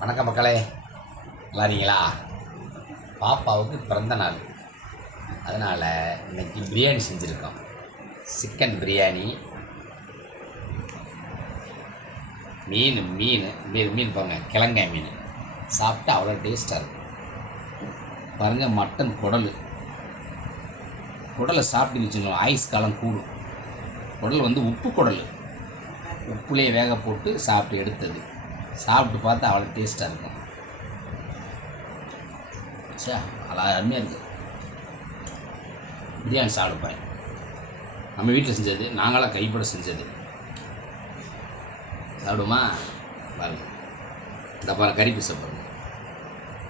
வணக்கம் மக்களே, நல்லா இருக்கீங்களா? பாப்பாவுக்கு பிறந்த நாள், அதனால் இன்றைக்கி பிரியாணி செஞ்சுருக்கோம். சிக்கன் பிரியாணி, மீன் மீன் மீன் பாருங்கள், கிழங்காய் மீன் சாப்பிட்டா அவ்வளோ டேஸ்ட்டாக இருக்கும். பாருங்கள், மட்டன் குடலை சாப்பிட்டு வச்சுக்கணும், ஆயுஸ் காலம் கூடும். குடல் வந்து உப்பு குடல், உப்புலேயே வேக போட்டு சாப்பிட்டு எடுத்தது. சாப்பிட்டு பார்த்தா அவ்வளோ டேஸ்ட்டாக இருக்கும். சே, அவ்வளோ அருமையாக இருக்குது. பிரியாணி சாப்பிடுப்பேன். நம்ம வீட்டில் செஞ்சது, நாங்களாம் கைப்பட செஞ்சது. சாப்பிடுமா? பாருங்க, இந்த பாருங்க, கறி பீஸை பாருங்க.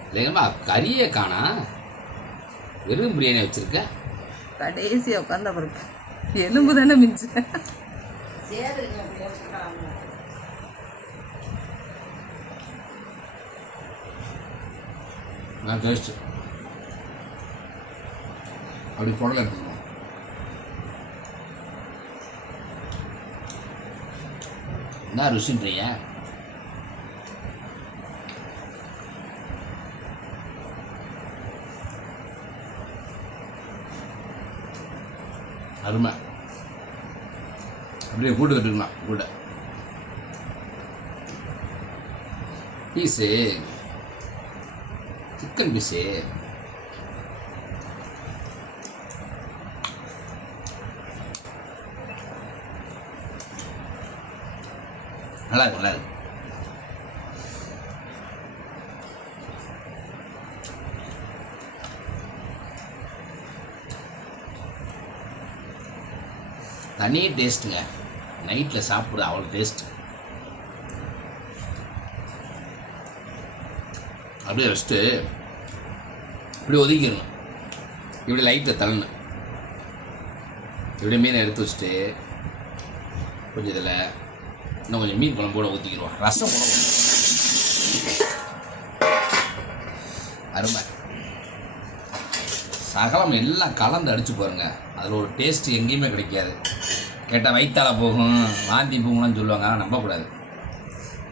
இல்லைங்கம்மா, கறியே காணா, வெறும் பிரியாணி வச்சுருக்க. கடைசியாக உட்காந்த பிறகு எலும்பு தானே மிஞ்சு. நான் டேஸ்ட்டு அப்படி குடலை எடுத்துக்கணும். என்ன ருசின்றீங்க? அருமை. அப்படியே கூட்டு கட்டுக்கலாம். கூட பீஸு, சிக்கன் பீஸு நல்லா இருக்கும், நல்லா இருக்கும். தனி டேஸ்ட்டுங்க. நைட்டில் சாப்பிட்றது அவ்வளோ டேஸ்ட்டு. அப்படியே வச்சுட்டு இப்படி ஒதுக்கிடணும், இப்படி லைட்டில் தள்ளணும். இப்படி மீனை எடுத்து வச்சுட்டு கொஞ்சம் இதில் இன்னும் கொஞ்சம் மீன் குழம்போட ஊற்றிக்கிடுவோம். ரசம் குழம்பு அருமை. சகலம் எல்லாம் கலந்து அடித்து பாருங்கள், அதில் ஒரு டேஸ்ட்டு எங்கேயுமே கிடைக்காது. கேட்டால் வயிற்றால போகும், வாந்தி போகணும்னு சொல்லுவாங்க, ஆனால் நம்பக்கூடாது.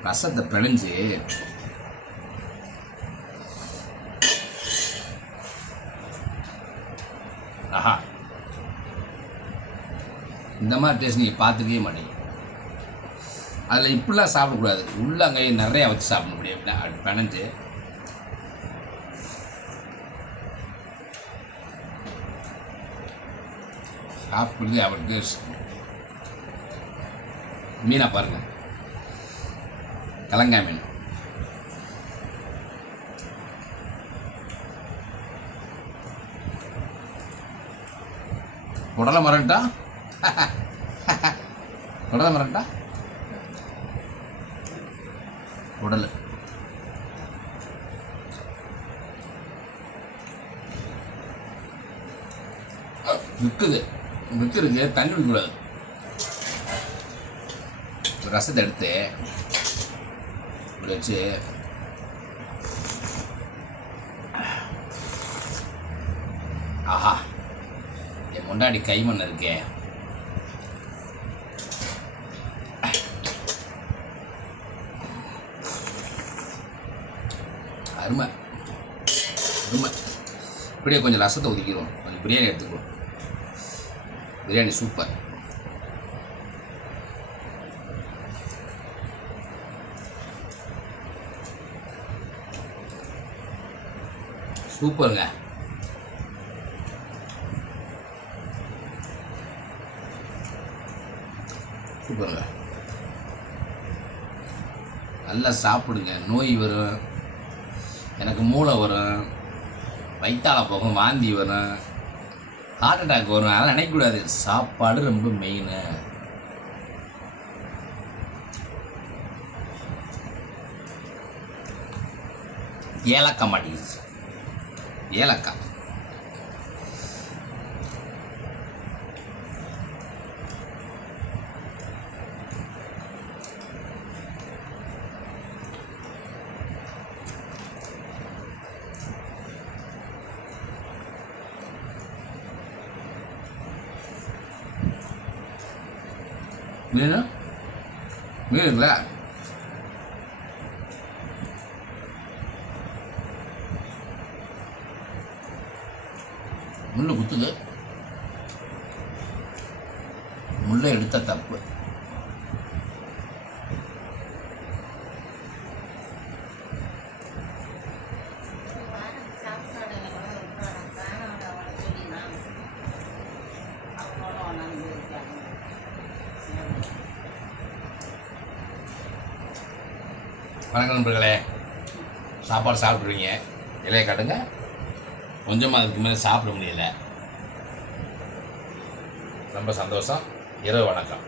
ரசத்தை பிணைஞ்சு ஆஹா, இந்த மாதிரி டேஸ்ட் நீங்கள் பார்த்துக்கவே மாட்டீங்க. அதில் இப்படிலாம் சாப்பிடக்கூடாது, உள்ளங்கையை நிறையா வச்சு சாப்பிட முடியும். அப்படின்னா அப்படி பிணைஞ்சு சாப்பிடுறது அப்படி டேஸ்ட். மீனை பாருங்கள், கிழங்காய் மீன். குடலை மரண்டா, குடலை மரண்டா, குடல் விற்குதுங்க. தண்ணி விடக்கூடாது. ரசத்தை எடுத்து இப்படி வச்சு ஆஹா, என் முன்னாடி கைமண் இருக்கே. அருமை அருமை. இப்படியே கொஞ்சம் ரசத்தை ஒதுக்கிடுவோம், கொஞ்சம் பிரியாணி எடுத்துக்குவோம். பிரியாணி சூப்பர். சூப்பருங்க. சூப்பருங்க. நல்லா சாப்பிடுங்க. நோய் வரும், எனக்கு மூளை வரும், வயிற்றால போகும், வாந்தி வரும், ஹார்ட் அட்டாக் வரும், அதெல்லாம் நினைக்கக்கூடாது. சாப்பாடு ரொம்ப மெயின். ஏலக்காய் மாட்டிக்கிச்சு, ஏலக்காய். மீன் மீனுங்களா முள் குத்துது. முள்ளை எடுத்த தப்பு. வணக்கம் நண்பர்களே, சாப்பாடு சாப்பிட்ருவீங்க, இலையை காட்டுங்க. கொஞ்சமாக அதுக்கு மேலே சாப்பிட முடியல. ரொம்ப சந்தோஷம். இரவு வணக்கம்.